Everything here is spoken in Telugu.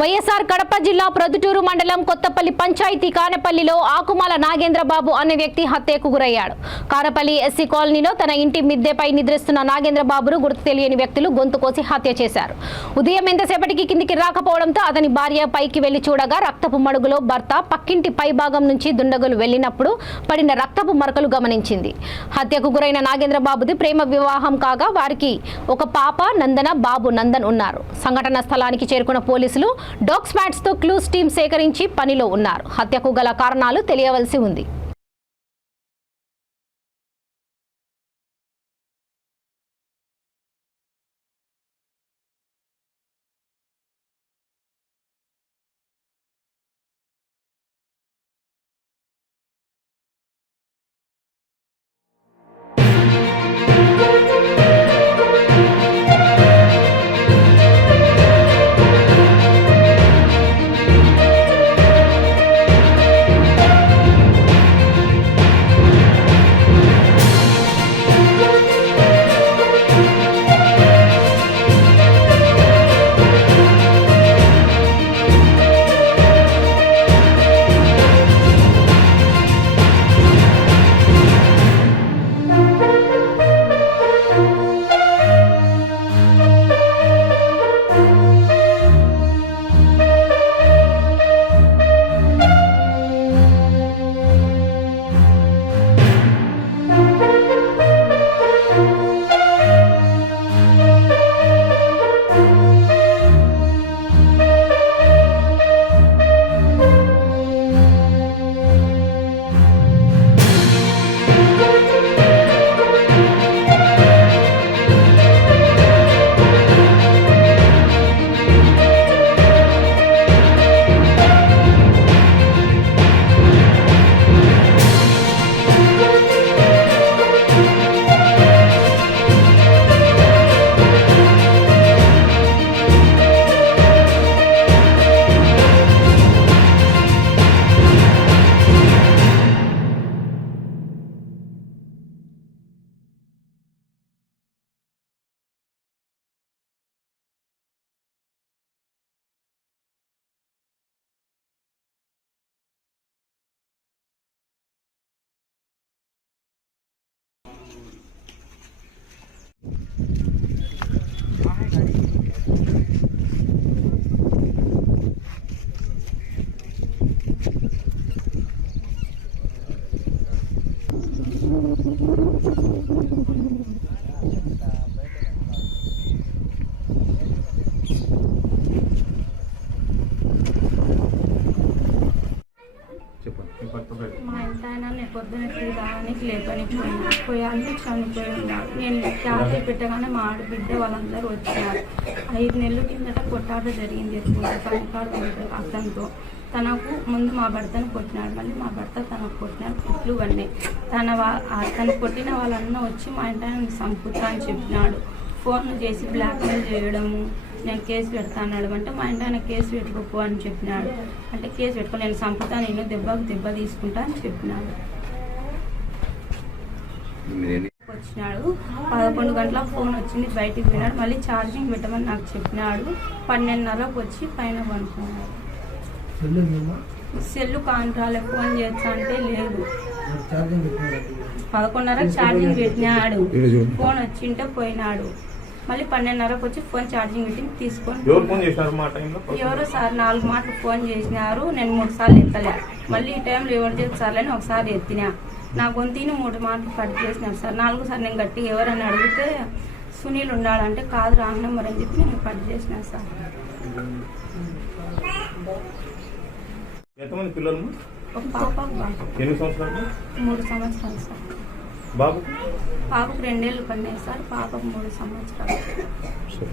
వైఎస్ఆర్ కడప జిల్లా ప్రొద్దుటూరు మండలం కొత్తపల్లి పంచాయతీ కానపల్లిలో ఆకుమాల నాగేంద్రబాబు అనే వ్యక్తి హత్యకు గురయ్యాడు. కానపల్లి ఎస్సీ కాలనీలో తన ఇంటి మిద్దెపై నిద్రిస్తున్న నాగేంద్రబాబును గుర్తు తెలియని వ్యక్తులు గొంతు కోసి హత్య చేశారు. ఉదయం ఎంతసేపటికి కిందికి రాకపోవడంతో అతని భార్య పైకి వెళ్ళి చూడగా రక్తపు మడుగులో భర్త పక్కింటి పైభాగం నుంచి దుండగులు వెళ్ళినప్పుడు పడిన రక్తపు మరకలు గమనించింది. హత్యకు గురైన నాగేంద్రబాబుది ప్రేమ వివాహం కాగా వారికి ఒక పాప నందన బాబు నందన్ ఉన్నారు. సంఘటన స్థలానికి చేరుకున్న పోలీసులు డాగ్ స్పాట్స్తో క్లూస్ టీం సేకరించి పనిలో ఉన్నారు. హత్యకు గల కారణాలు తెలియవలసి ఉంది. మా ఇంటి నేను పొద్దున తీయడానికి లేపని పోయాలని నేను ఛార్జీ పెట్టగానే మా ఆడబిడ్డ వాళ్ళందరూ వచ్చారు ఐదు నెలల కిందట కొట్టాట జరిగింది. ఎత్తుకుంటే పనికాడు అతనితో. తనకు ముందు మా భర్తను కొట్టినాడు. మళ్ళీ మా భర్త తనకు కొట్టినాడు. కుట్లు పడినాయి తన వా తను కొట్టిన వాళ్ళన్న వచ్చి మా ఇంటి సంపుతా అని చెప్పినాడు. ఫోన్లు చేసి బ్లాక్మెయిల్ చేయడము నేను కేసు పెడతాను అంటే మా ఇంటి ఆయన కేసు పెట్టుకోకు అని చెప్పినాడు. అంటే కేసు పెట్టుకో నేను చంపుతా నేను దెబ్బకు దెబ్బ తీసుకుంటా అని చెప్పినాడు. వచ్చినాడు. పదకొండు గంటల ఫోన్ వచ్చింది బయటికి పోయినాడు. మళ్ళీ ఛార్జింగ్ పెట్టమని నాకు చెప్పినాడు. పన్నెండున్నరకు వచ్చి పైన పనుకున్నాడు సెల్లు కాంట్రాలే ఫోన్ చేస్తా అంటే లేదు. పదకొండున్నరకు ఛార్జింగ్ పెట్టినాడు. ఫోన్ వచ్చింటే పోయినాడు. మళ్ళీ పన్నెండున్నరకు వచ్చి ఫోన్ ఛార్జింగ్ పెట్టి తీసుకొని ఎవరు ఫోన్ చేశారు మా టైంలో? ఎవరో సార్ నాలుగు మాటలు ఫోన్ చేసినారు నేను మూడు సార్లు ఎత్తలే. మళ్ళీ ఈ టైంలో ఎవరు చేస్తారని ఒకసారి ఎత్తినా. నా గొంతిని మూడు మాటలు కట్ చేసినారు సార్. నాలుగు సార్ నేను గట్టిగా ఎవరని అడిగితే సునీల్ ఉన్నాడంటే కాదు రాంగ్ నెంబర్ అని చెప్పి నేను కట్ చేసిన సార్. ఎంతమంది పిల్లలు? ఎన్ని సంవత్సరాలు? మూడు సంవత్సరాలు సార్. బాబు పాపకు రెండేళ్ళు పడినాయి సార్. పాపకు మూడు సంవత్సరాలు. సరే.